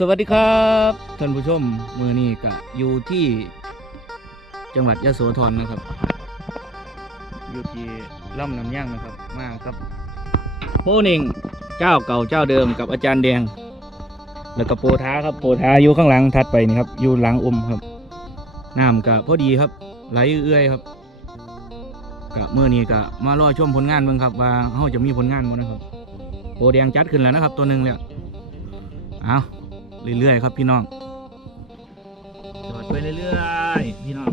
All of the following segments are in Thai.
สวัสดีครับท่านผู้ชมมือนี้ก็อยู่ที่จังหวัดยะโสธรนะครับ อยู่ที่ล่ำน้ำย่างนะครับ มากครับโพหนิงเจ้าเก่าเจ้าเดิมกับอาจารย์แดง แล้วก็โปท้าครับโปท้าอยู่ข้างหลังถัดไปนี่ครับอยู่หลังอมครับน้ำก็พอดีครับ ไหลเอื้อยครับก็เมื่อนี้ก็มารอชมผลงานเบิ่งครับ ว่าเขาจะมีผลงานบ่นะครับโปแดงจัดขึ้นแล้วนะครับ ตัวหนึ่งแล้วเอา เรื่อยๆครับพี่น้องจอดไปเรื่อยๆพี่น้อง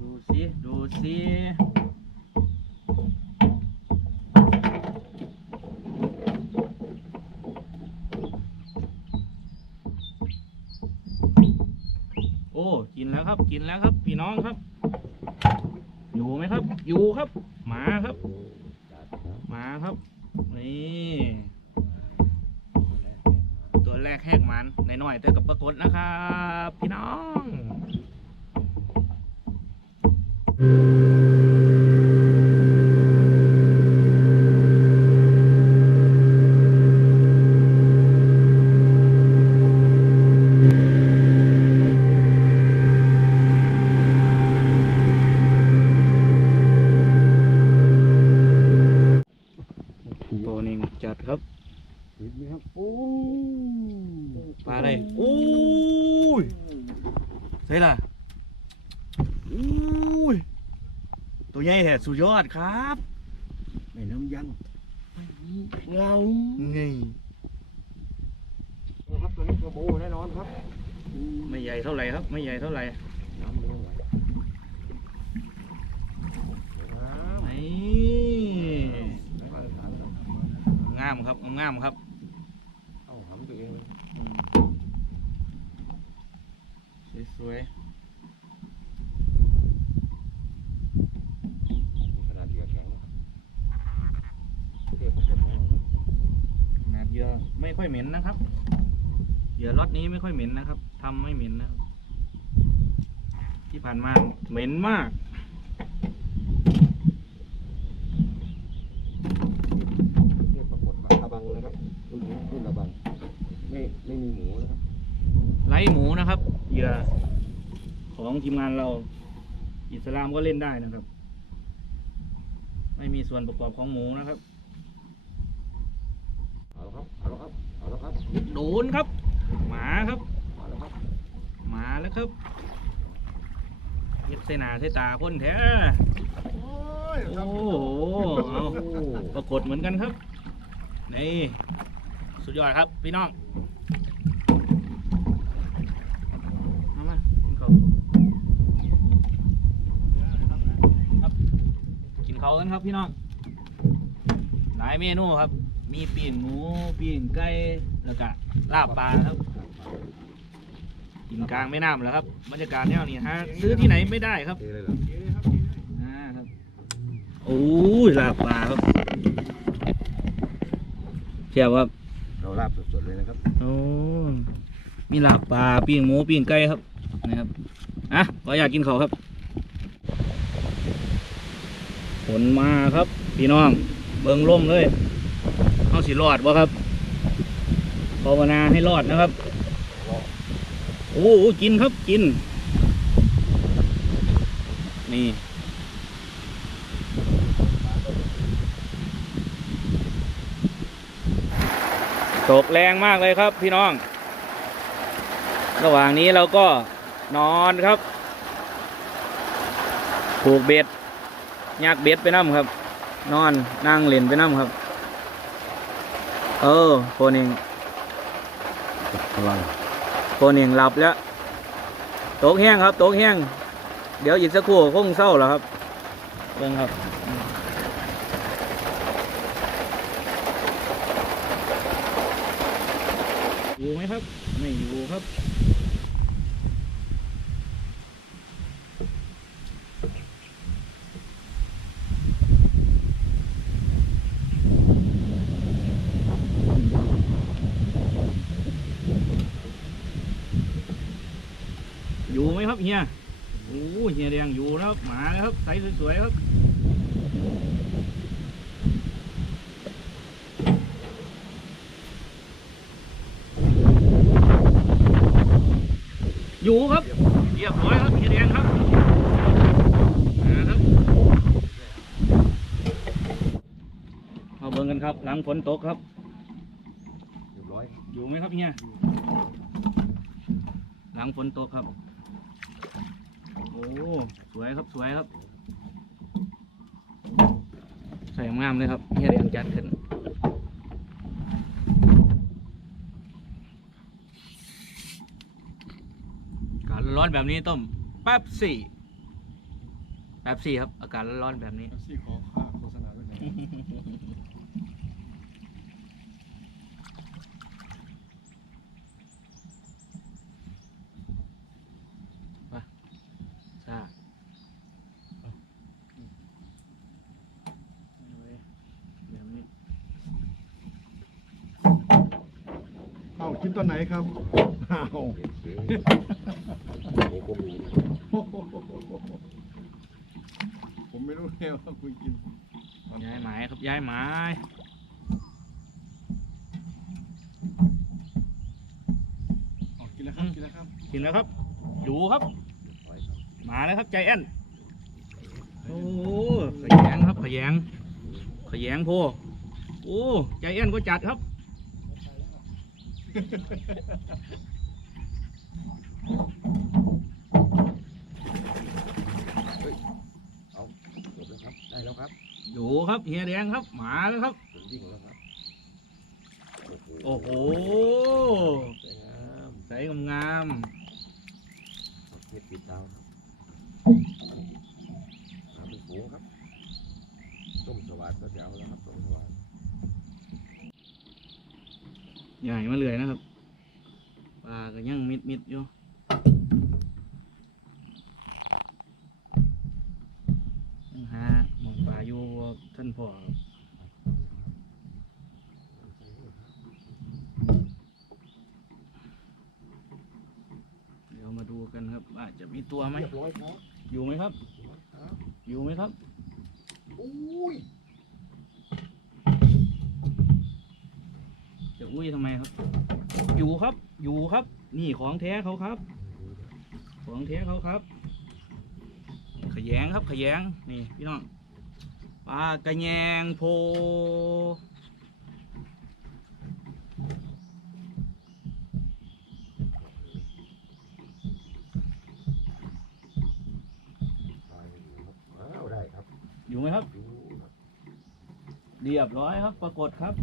ดูสิดูสิโอ้กินแล้วครับกินแล้วครับ พี่น้องครับ อยู่ไหมครับ อยู่ครับ หมาครับ หมาครับนี่ ห้งมันในน้อยๆแต่กับปรากฏนะครับนิงจัดครับ เห็นไหมครับโอ้ ปลาอะไรอู้ยใช่ล่ะอู้ย ตัวใหญ่แท้สุดยอดครับไม่น้ำยังไม่มีเงานี่ครับตัวนี้กระโบแน่นอนครับ ไม่ใหญ่เท่าไหร่ครับ ไม่ใหญ่เท่าไหร่น้ำไม่ไหวครับนี่งามครับงามครับเอาหำตัวเองเลยสวยขนาดเหยื่อแข็งเทียบกับแข็ง ๆขนาดเห ยื่อไม่ค่อยเหม็นนะครับเหยื่อล็อตนี้ไม่ค่อยเหม็นนะครับทำไม่เหม็นนะครับ ที่ผ่านมาเหม็นมากเทียบกับกดอาบังนะครับรุ่นนี้รุ่นอาบังไม่ไม่มีหมูนะครับไล่หมูนะครับเหยื่อของทีมงานเรา อิสลามก็เล่นได้นะครับ ไม่มีส่วนประกอบของหมูนะครับ โดนครับ หมาครับเอาละครับ หมาแล้วครับเย็ดเสหนาเสตาคนแท้โอ้ยโอ้โหเอาปรากฏเหมือนกันครับ นี่ สุดยอดครับพี่น้องมามากินข้าวครับ กินข้าวกันครับพี่น้อง หลายเมนูครับ มีปีนหมูปีนไก่แล้วก็ลาบปลาครับกินกลางแม่น้ำแล้วครับบรรยากาศแนวนี้ฮะซื้อที่ไหนไม่ได้ครับเทเลยเหรออ่าครับโอ้ยลาบปลาครับเชียวครับเราลาบสดๆเลยนะครับโอ้มีลาบปลาปิ้งหมูปิ้งไก่ครับนะครับอะขออยากกินเขาวครับฝนมาครับ พี่น้อง เบิ่งล่มเลยเอา สิรอดบ่ครับภาวนาให้รอดนะครับ โอ้โหกินครับกิน นี่ ตกแรงมากเลยครับพี่น้อง ระหว่างนี้เราก็นอนครับ ผูกเบ็ดยากเบ็ดไปน้ำครับ นอนนั่งเล่นไปน้ำครับ เออโคนเองกำลังโคนเองหลับแล้วตกแห้งครับตกแห้งเดี๋ยวอีกสักครู่คงเศร้าแล้วครับเบิ่งครับอยู่ไหมครับ ไม่อยู่ครับ ยงอยู่นะครับหมานะครับใสสวยๆครับอยู่ครับเรียบร้อยครับเฮียแดงครับมาเบิ่งกันครับ หลังฝนตกครับเรียร้อยอยู่ไหมครับเฮียหลังฝนตกครับ โอ้สวยครับสวยครับ ใส่งามเลยครับเฮียแดงจัดขึ้นกาศร้อนแบบนี้ต้มแป๊บสี่แป๊บสี่ครับ อากาศร้อนแบบนี้แท็กซี่ขอค่าโฆษณาด้วยนะ จ้าแบบนี้ เอ้ากิน ตอนไหนครับอ้าวเด็ดเก๋โอ้โหผมไม่รู้เลยว่าคุณกินย้ายหมายครับย้ายหมายอ๋อกินแล้วครับกินแล้วครับกินแล้วครับ อยู่ครับเรียบร้อยครับ มาแล้วครับใจแอนโอ้ขยงครับขยงขยงโพโอ้ใจแอนก็จัดครับ เอาจบแล้วครับ ได้แล้วครับอยู่ครับเฮียแดงครับมาแล้วครับ ถึงวิ่งแล้วครับ โอ้โหสวยงามใสงามประเภทปิดดาวครับมาเป็นฝูงครับ ต้มสวัสดิ์ก็จะเอาแล้วครับต้มสวัสดิ์ ๆใหญ่มาเลยนะครับปลาก็ยังมิดมิดๆอยู่ยังหาหมองปลาอยู่บ่ท่านพ่อครับเดี๋ยวมาดูกันครับว่าจะมีตัวไหมเรียบร้อยครับอยู่ไหมครับเรียบร้อยครับอยู่ไหมครับ อุ้ย จะอุ้ยทำไมครับ อยู่ครับ อยู่ครับ นี่ของแท้เขาครับ ของแท้เขาครับ ขยงครับขยงนี่พี่น้องปลากระแยงโพตายอยู่ครับอ้าวได้ครับอยู่ไหมครับดูครับ เรียบร้อยครับ ปรากฏครับ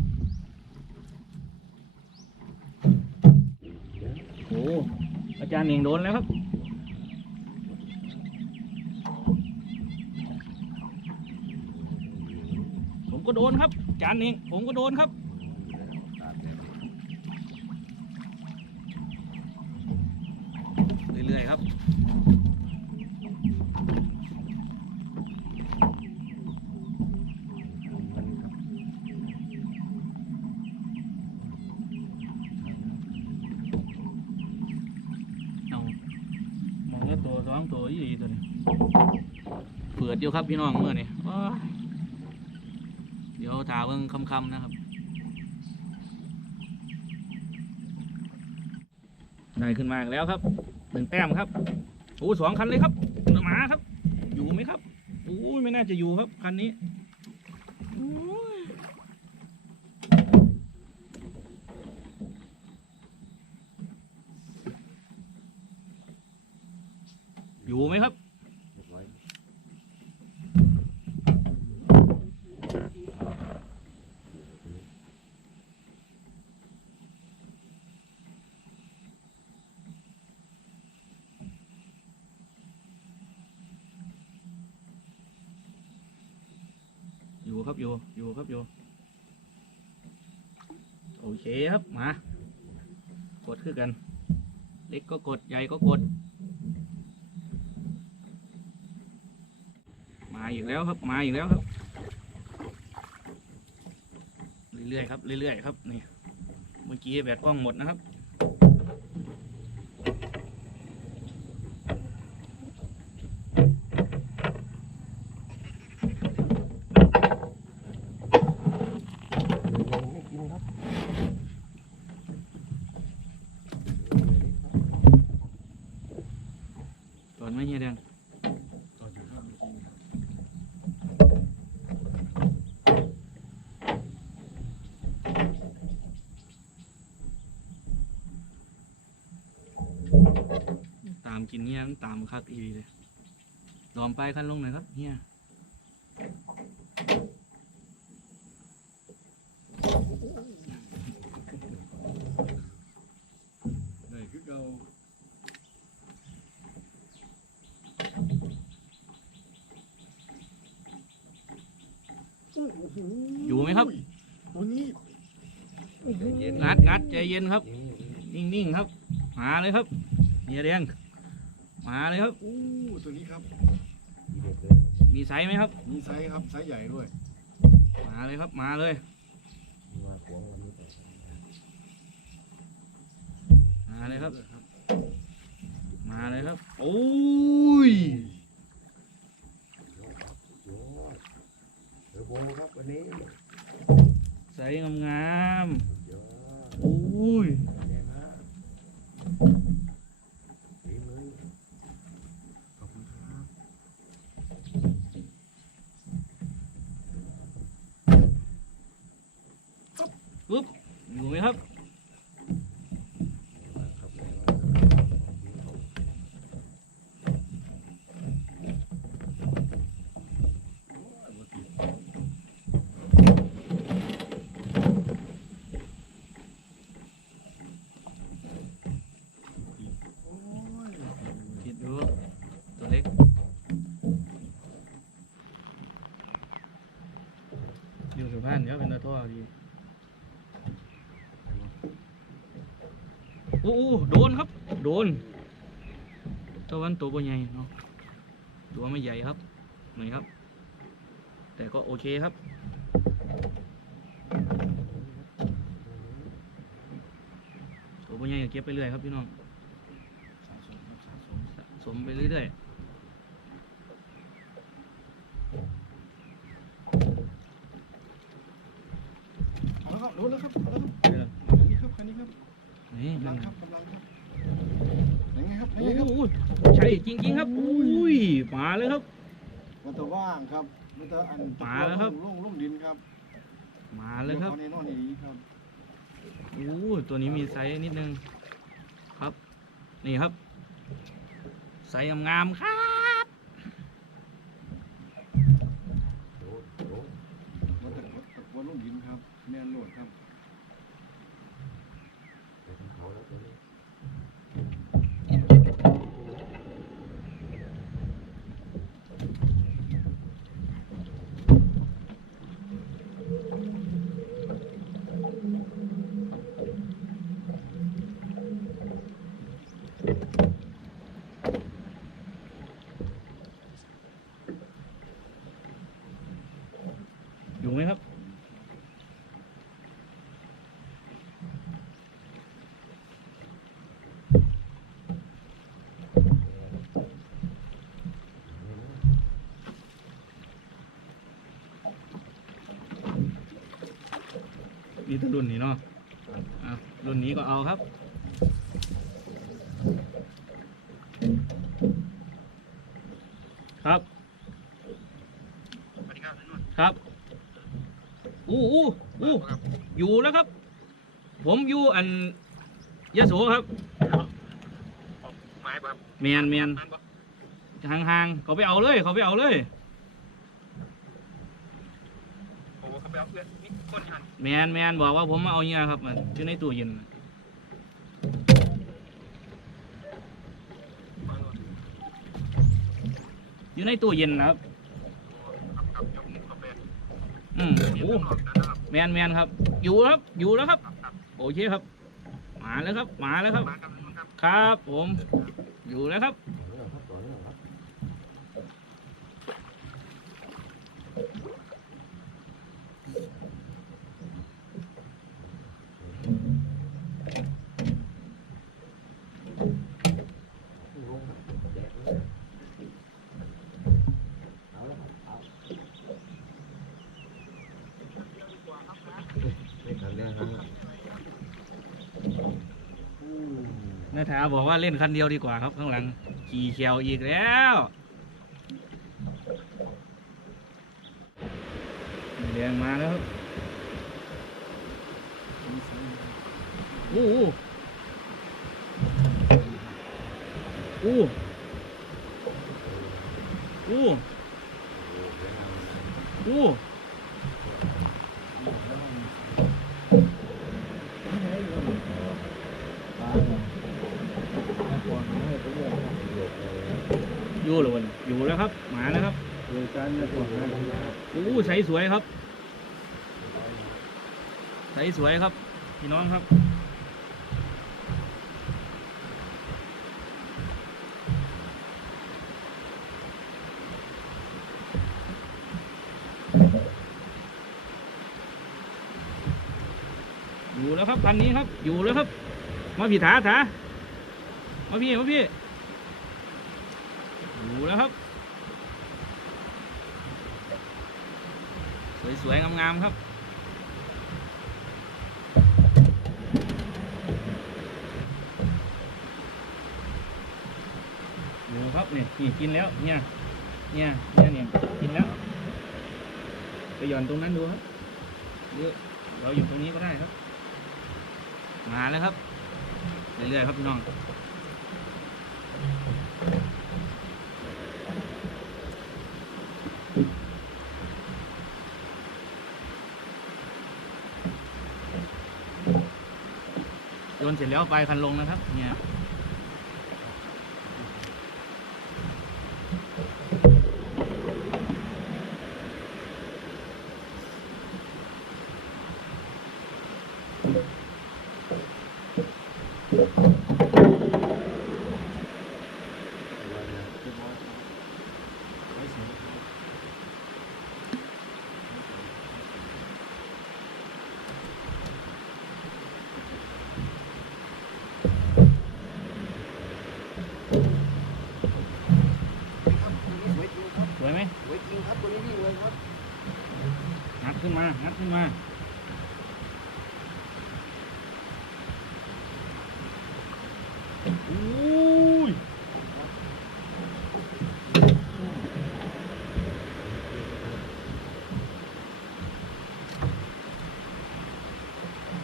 อาจารย์เองโดนแล้วครับ ผมก็โดนครับอาจารย์เองผมก็โดนครับ ตากแดด เรื่อยๆครับ มันครับ เอามองแล้วตัวสองตัวยี่ตัวนี้เปิด อยู่ครับพี่น้องเมื่อนี่ว้เดี๋ยวถาเบิ่งคำๆนะครับ ได้ขึ้นมาแล้วครับหนึ่งแต้มครับโอ้สองคันเลยครับหมาครับ อยู่ไหมครับโอ้ไม่น่าจะอยู่ครับคันนี้อยู่ไหมครับร้อย อยู่ครับอยู่โอเคครับมากดคือกัน เล็กก็กดใหญ่ก็กด มาอีกแล้วครับมาอีกแล้วครับ เรื่อยๆครับเรื่อยๆครับนี่เมื่อกี้แบตกล้องหมดนะครับ ไหมเฮียแดง ต่อจากครับ ตาม กินเฮียตามคักอีเลยลองไปขั้นลงหน่อยครับเฮียได้คือเก่าอยู่ไหมครับวันนี้ใจเย็นงัดงัดใจเย็นครับนี่นิ่งๆครับ มาเลยครับเฮียแดง มาเลยครับโอ้ตัวนี้ครับทีเด็ดเลยมีไซส์ไหมครับ มีไซส์ครับไซส์ใหญ่ด้วย มาเลยครับมาเลยมาขวางวันนี้ไปมาเลยครับครับ มาเลยครับ โอ้ยโยนเทอร์โบครับวันนี้ไซส์งามโยนๆโอ้ย แน่นะฝีมือ ขอบคุณครับ อยู่ไหมครับ ครับ โอ้ย คิดดูตัวเล็ก อยู่สุพร พี่โอ้โหโดนครับ โดนตะวันตัวบ่ใหญ่เนาะตัวไม่ใหญ่ครับหน่อยครับ แต่ก็โอเคครับตัวบ่ใหญ่ก็เก็บไปเรื่อยครับพี่น้องสะสมครับสะสมสะสมไปเรื่อย อาละครับโดนแล้วครับเอาละครับๆเออคันนี้ครับคันนี้ครับนี่กำนั่ลันงครับกำลังครับยังไงครับยังโอ้ไงครับโหใช่จริงๆครับอุ้ยมาเลยครับมันจะว่างครับมันจะอันมาแล้วครับลุ่งลุ่งดินครับ มาเลยครับนอนในนอนในนี้ครับโอ้ตัวนี้มีไซส์นิดนึงครับ นี่ครับ ไซส์งามๆครับโยนโยนมันจะตะกวนลุ่งดินครับ แน่นโหลดครับ ไปทางเขาแล้วตัวนี้ อยู่ไหมครับ มีแตัวรุ่นนี้เนาะอะรุ่นนี้ก็เอาครับครับครับ อู้อู้อู้อยู่แล้วครับ ผมอยู่อันยะโสครับแมนแมนห่างๆเขาไปเอาเลย เขาไปเอาเลย แมนแมนบอกว่าผมมาเอาเนี่ยครับมันอยู่ในตู้เย็นอยู่ในตู้เย็นนะครับอืมโอ้แมนแมนครับ อยู่ครับ อยู่แล้วครับ โอเคครับ มาแล้วครับ มาแล้วครับ ครับผม อยู่แล้วครับ ต่อเนื่องครับต่อเนื่องครับ ลงครับแจกเลยเอาละครับเอาไม่ทันแล้วครับอู้ นาถา บอกว่าเล่นคันเดียวดีกว่าครับ ข้างหลังขี่เขียวอีกแล้วแดงมาแล้วครับโอ้โหโอ้โหโอ้ยู่เลยวันอยู่แล้วครับ หมาแล้วครับ โดยการนะก่อนนะ โอ้ใสสวยครับใสสวยครับ พี่น้องครับ อยู่แล้วครับพันนี้ครับ อยู่แล้วครับ มาพี่ถาถามาพี่มาพี่ อยู่แล้วครับ สวยๆงามๆครับ อยู่ครับนี่นี่กินแล้ว เนี่ยเนี่ยเนี่ยเนี่ยกินแล้วไปหย่อนตรงนั้นดูครับหรือเราอยู่ตรงนี้ก็ได้ครับ มาแล้วครับเรื่อยๆครับพี่น้องโยนเสร็จแล้วไปคันลงนะครับ เนี่ยสวยไหม ไว้จริงครับตัวนี้วิ่งเลยครับ งัดขึ้นมางัดขึ้นมาอุ้ย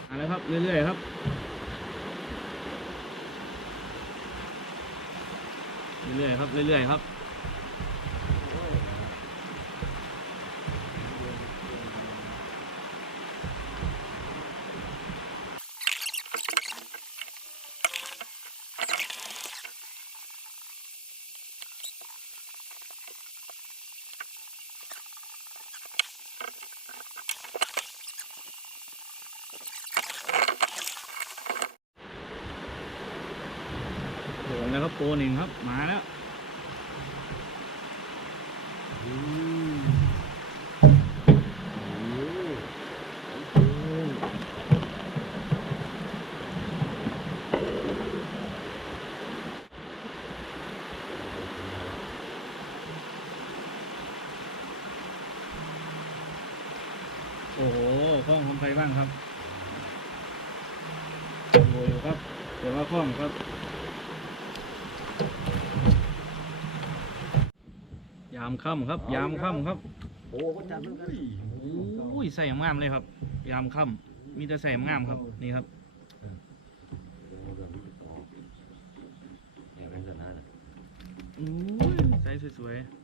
มาแล้วครับ เรื่อยๆครับเรื่อยๆครับเรื่อยๆครับ โดนแล้วครับโปรหนึ่งครับ มาแล้วโอ้โหคล้องของใครบ้างครับโอ้ยครับ แต่ว่าคล้องครับามค่ำครับ ยามค่ำครับโอ้ก็จัดเหมือนกันอุ้ยใส่งามเลยครับ ยามค่ำมีแต่ใส่งามครับนี่ครับอย่างนั้นจะน่าจะอุ้ยใส่สวยมั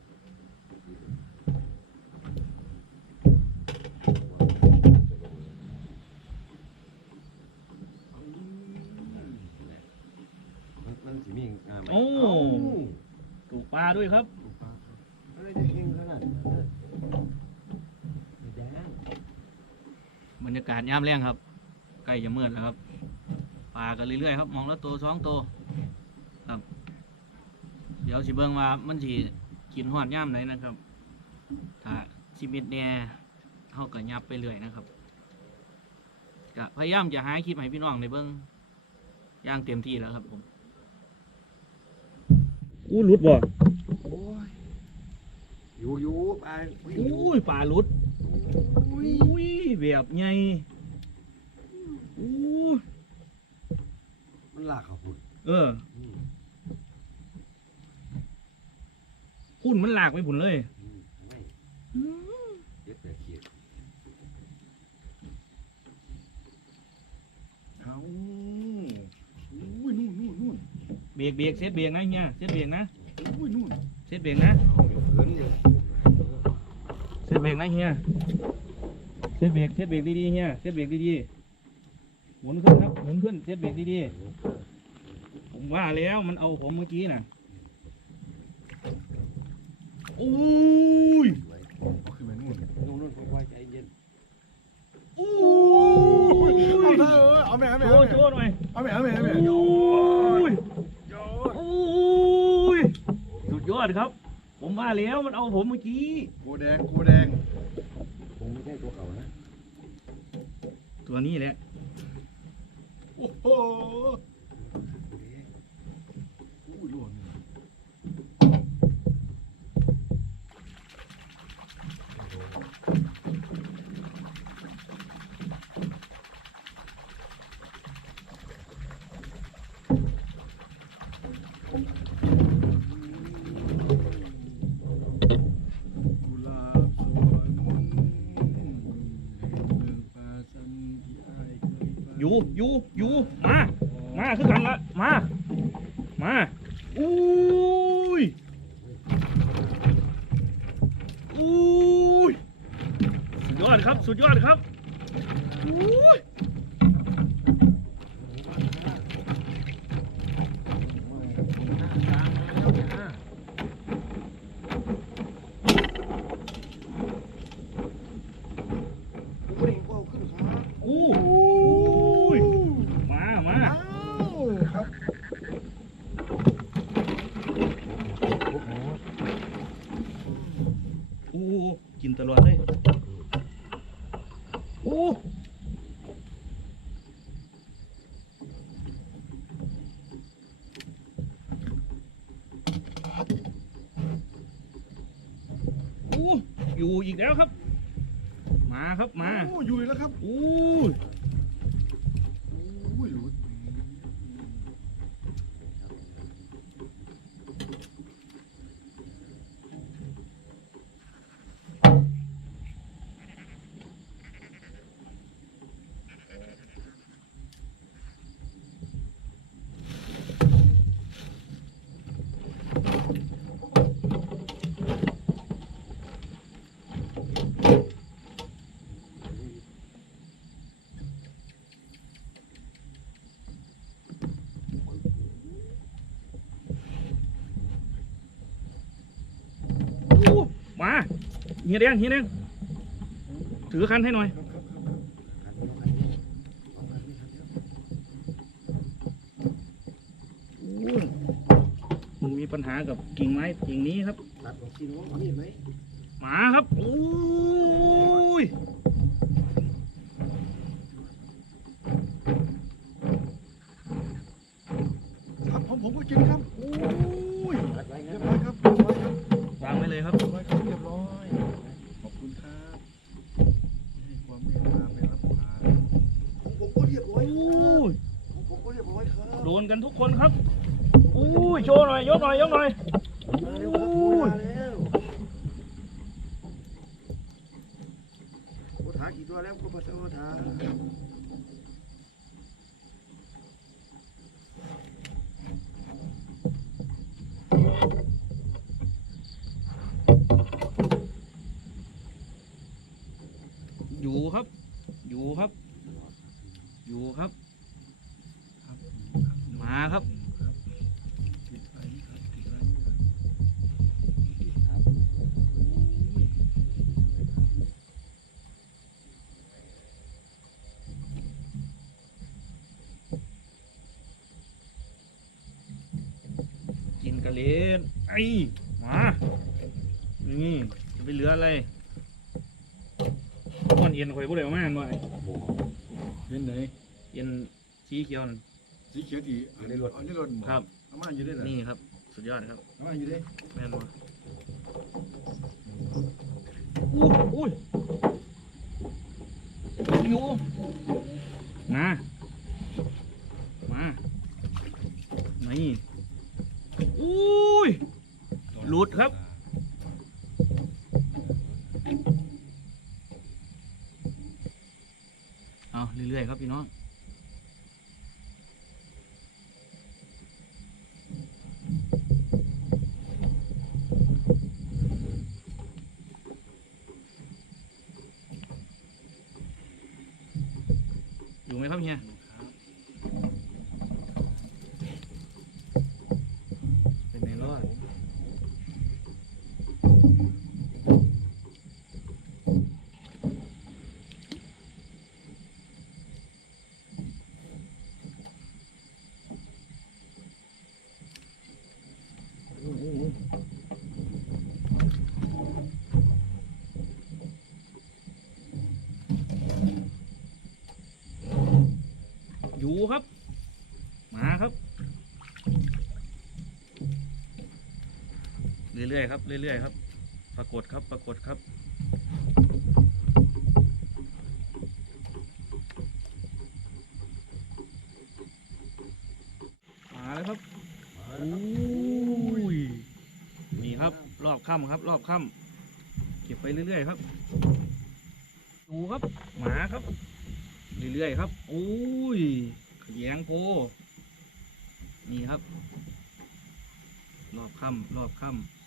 กาศยามแรงครับใกล้จะมืดแล้วครับปลากันเรื่อยๆครับ มองแล้วโตสองโตวครับ เดี๋ยวสิเบิ่งว่ามันสิกินหอดย่ามไหนนะครับ ถ้าชีวิตแน่เฮาก็ยับไปเรื่อยนะครับก็พยายามจะหาคลิปให้พี่น้องในเบิ่งอย่างเต็มที่แล้วครับผมอู้หลุดบ่โอ้ยอยู่อยู่ไปอุ้ยปลาหลุดอุ้ยแบบใหญ่อู้ มันลากเขาหุ่นเออพุ่นมันหลากไปผุนเลยไม่เจ็ดแปดขีดเอาอุ้ยนู่นนู่นนู่นเบรกเบรกเซตเบรกนะเฮียเซตเบรกนะอุ้ยนู่นเซตเบรกนะเอาอยู่พื้นอยู่เซตเบรกนะเฮียเซตเบรกเซตเบรกดีๆเฮียเซตเบรกดีๆหมุนขึ้นครับหมุนขึ้นเซตเบรกดีๆผม ว่าแล้วมันเอาผมเมื่อกี้น่ะอุ้ยเอาขึ้นไปนู่นนู่นนู่นค่อยๆใจเย็นอุ้อุ้ยยเอาเถอะเอาแม่เอาแม่โชเอาว์โชแม่ว์หน่อยเอาแม่เอาแม่เอาแม่โอ้ยโยโอ้ยสุดยอดครับ ผมว่าแล้วมันเอาผมเมื่อกี้กูแดงกูแดงคงไม่ใช่ตัวเก่านะ ตัวนี้แหละโอ้โห อยู่อยู่อยู่มา มาขึ้นกันละมา มาอุ้ยอุ้ยสุดยอดครับ สุดยอดครับอุ้ยอู้อุ้ยมามา อ้าวครับ อู้กินตลอดเลยอู้ อู้อยู่อีกแล้วครับ มาครับมา โอ้อยู่อีกแล้วครับอู้ ฮียแดงเฮียแดงถือคันให้หน่อยครับครับครับอู้มันมีปัญหากับกิ่งไม้กิ่งนี้ครับตัดออกทีน้องนี่ไหมมาครับอู้ย ครับผมผมก็กินครับอุ้ย ตัดไว้ เรี งั้ ย น บร้อยครับเรียบร้อยครับ วางไว้เลยครับ เรียบร้อยครับเรียบร้อยขอบคุณครับให้ความเมตตาไปรับประทาน ผมก็เรียบร้อย อู้ย ผมก็เรียบร้อยครับ โดน กันทุกคนครับอู้ยโชว์หน่อยยกหน่อยยกหน่อยมาแล้วครับมาแล้วโอ้ถากี่ตัวแล้วก็มาเจอถาอยู่ครับ อยู่ครับ อยู่ครับ มาครับติดไปครับติดไปครับกินกระเลนไอ้มานี่จะไปเหลืออะไรก้อนเอ็นข่อยบ่ได้เอามาหน่อยเป็นไหนเอ็นสีเขียวนั่น สีเขียวที่อันนี้รถอันนี้รถมอครับ อาม่าอยู่ได้เหนี่ครับ สุดยอดครับ อาม่าอยู่ได้แม่นมาอู้อุ้ยอยู่มา มา นี่อุ้ย หลุดครับ เอาเรื่อยๆครับพี่น้อง อยู่ครับ มาครับ เรื่อยๆครับ เรื่อยๆครับ ปรากฏครับปรากฏครับมาแล้วครับอุ้ยนี่ครับ รอบค่ำครับ รอบค่ำเก็บไปเรื่อยๆครับ ดูครับ หมาครับ เรื่อยๆครับโอ้ยขยงโพนี่ครับ รอบค่ำรอบค่ำ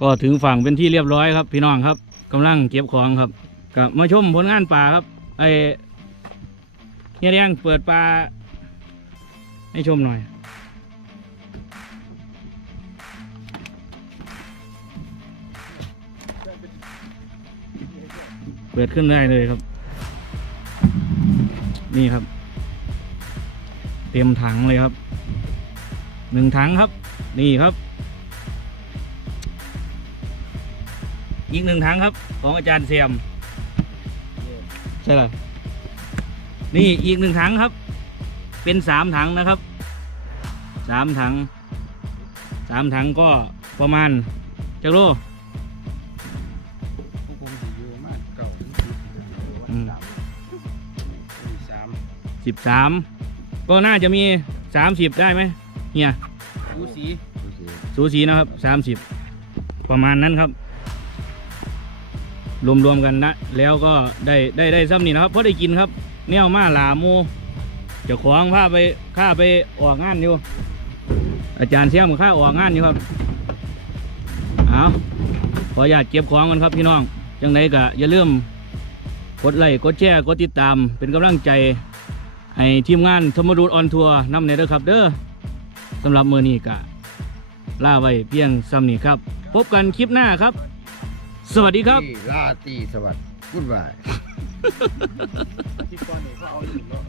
ก็ถึงฝั่งเป็นที่เรียบร้อยครับ พี่น้องครับกำลังเก็บของครับก็มาชมผลงานป่าครับไอเฮียเรียงเปิดปลาให้ชมหน่อย ปิดขึ้นได้เลยครับ นี่ครับ เต็มถังเลยครับหนึ่งถังครับ นี่ครับ อีกหนึ่งถังครับ ของอาจารย์เสียมใช่หรอนี่อีกหนึ่งถังครับ เป็นสามถังนะครับสามถังสามถังก็ประมาณจักโล สิบสามก็น่าจะมีสามสิบได้ไหมเฮียสูสีสูสีนะครับสามสิบประมาณนั้นครับ รวมๆกันนะแล้วก็ได้ได้ได้ซ้ำนี่นะครับเพราะได้กินครับแนวมาหลาโมเจ้าของพาไปข้าไปออกงานอยู่ อาจารย์เสียมข้าออกงานอยู่ครับเอาขออนุญาตเก็บของกันครับพี่น้องจังไดก็อย่าลืมกดไลค์กดแชร์กดติดตามเป็นกำลังใจ ให้ทีมงานธรรมรูดออนทัวร์นำในเด้อครับ เด้อสำหรับมือนี้กะล่าไว้เพียงซ้ำนี้ครับ พบกันคลิปหน้าครับ สวัสดีครับลาตรีสวัสดิ์กุดบายที่ก้อนหนึ่งเขาเอาอยู่เนาะ